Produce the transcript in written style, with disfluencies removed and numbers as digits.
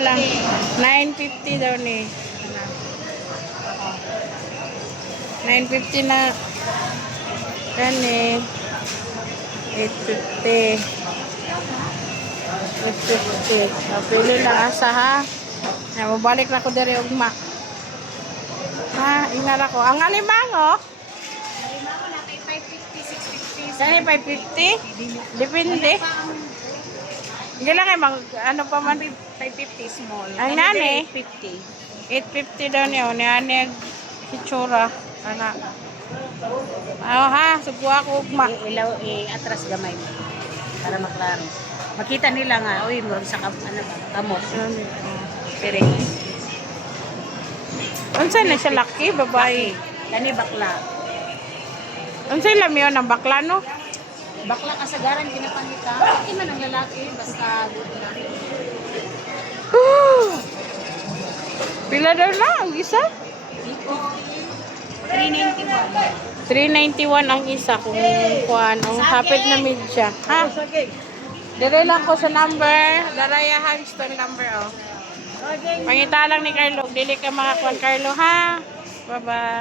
lang. 950 daw ni. 950 na. Kani. 850. 850. So, pili lang asa ha. Mabalik na ko dari ugma. Ha, ingnan ako. Ang alimango? Alimango na kay 550, 650. Kani 550? Depende. Hindi lang eh, ano pa man. 550 small. Ang nani? 850. 850 daw niyo. Niya kitsura. Anak. Oh ha, subuha ko ugma. Ilaw, atras gamay mo. Para maklaro. Makita nila nga, uy, murag sa kamot. Pero, Unsa na siya laki, babae? kani bakla. Unsa lang yun ang bakla, no? Bakla kasagaran, pinapangita. Hindi man ang lalaki, basta Pila daw na ang isa? 391. 391 ang isa kung ano, hapit na mid siya. Ha? Dire lang ko sa number. Daraya Hamston number, oh. Pangita lang ni Carlo. Dili ka makakuan, Carlo, ha? Bye-bye.